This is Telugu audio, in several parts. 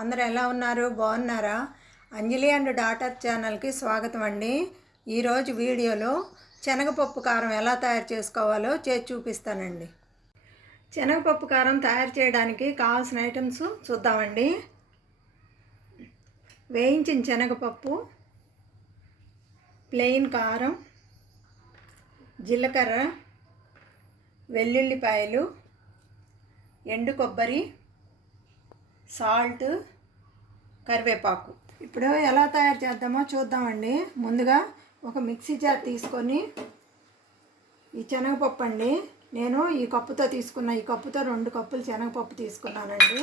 అందరు ఎలా ఉన్నారు? బాగున్నారా? అంజలి అండ్ డాటర్ ఛానల్కి స్వాగతం అండి. ఈరోజు వీడియోలో శనగపప్పు కారం ఎలా తయారు చేసుకోవాలో చేసి చూపిస్తానండి. శనగపప్పు కారం తయారు చేయడానికి కావాల్సిన ఐటమ్స్ చూద్దామండి. వేయించిన శనగపప్పు ప్లెయిన్ కారం జీలకర్ర వెల్లుల్లిపాయలు ఎండు కొబ్బరి సాల్ట్ కరివేపాకు. ఇప్పుడు ఎలా తయారు చేద్దామో చూద్దామండి. ముందుగా ఒక మిక్సీ జార్ తీసుకొని ఈ శనగపప్పు అండి. నేను ఈ కప్పుతో తీసుకున్న ఈ కప్పుతో రెండు కప్పులు శనగపప్పు తీసుకున్నానండి.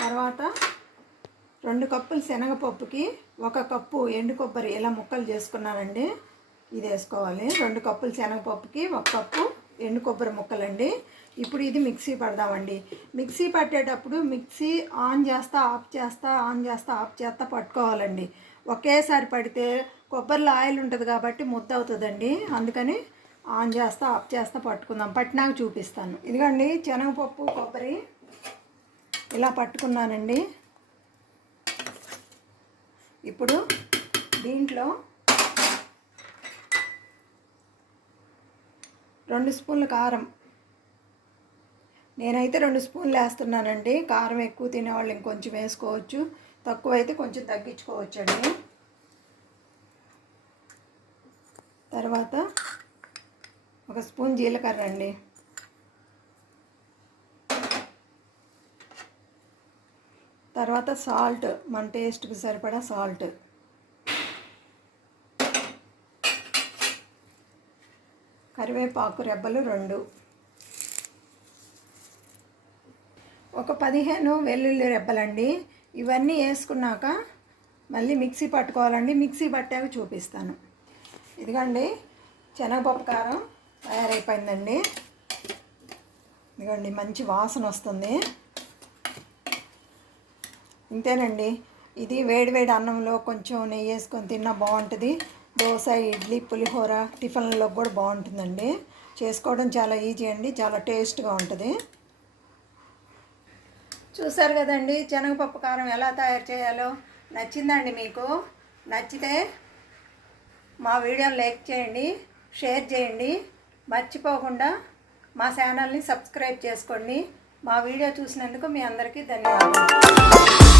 తర్వాత రెండు కప్పులు శనగపప్పుకి ఒక కప్పు ఎండు కొబ్బరి ఇలా ముక్కలు చేసుకున్నానండి. ఇది వేసుకోవాలి. రెండు కప్పులు శనగపప్పుకి ఒక కప్పు ఎండు కొబ్బరి ముక్కలండి. ఇప్పుడు ఇది మిక్సీ పడదామండి. మిక్సీ పట్టేటప్పుడు మిక్సీ ఆన్ చేస్తా ఆఫ్ చేస్తా ఆన్ చేస్తా ఆఫ్ చేస్తా పట్టుకోవాలండి. ఒకేసారి పడితే కొబ్బరిలో ఆయిల్ ఉంటుంది కాబట్టి ముద్ద అవుతుందండి. అందుకని ఆన్ చేస్తా ఆఫ్ చేస్తా పట్టుకుందాం. పట్టినాక చూపిస్తాను. ఇదిగండి శనగపప్పు కొబ్బరి ఇలా పట్టుకున్నానండి. ఇప్పుడు దీంట్లో రెండు స్పూన్ల కారం. నేనైతే రెండు స్పూన్లు వేస్తున్నానండి. కారం ఎక్కువ తినేవాళ్ళు ఇంకొంచెం వేసుకోవచ్చు. తక్కువ అయితే కొంచెం తగ్గించుకోవచ్చండి. తర్వాత ఒక స్పూన్ జీలకర్ర అండి. తర్వాత సాల్ట్ మన టేస్ట్కి సరిపడా సాల్ట్. కరివేపాకు రెబ్బలు రెండు. ఒక పదిహేను వెల్లుల్లి రెబ్బలండి. ఇవన్నీ వేసుకున్నాక మళ్ళీ మిక్సీ పట్టుకోవాలండి. మిక్సీ పట్టాక చూపిస్తాను. ఇదిగోండి శనగపప్పు కారం తయారైపోయిందండి. ఇదిగోండి మంచి వాసన వస్తుంది. ఇంతేనండి. ఇది వేడివేడి అన్నంలో కొంచెం నెయ్యి వేసుకొని తిన్నా బాగుంటుంది. దోశ ఇడ్లీ పులిహోర టిఫిన్లలో కూడా బాగుంటుందండి. చేసుకోవడం చాలా ఈజీ అండి చాలా టేస్ట్గా ఉంటుంది. చూసారు కదండి శనగపప్పు కారం ఎలా తయారు చేయాలో? నచ్చిందండి మీకు? నచ్చితే మా వీడియోని లైక్ చేయండి షేర్ చేయండి. మర్చిపోకుండా మా ఛానల్ని సబ్స్క్రైబ్ చేసుకోండి. మా వీడియో చూసినందుకు మీ అందరికీ ధన్యవాదాలు.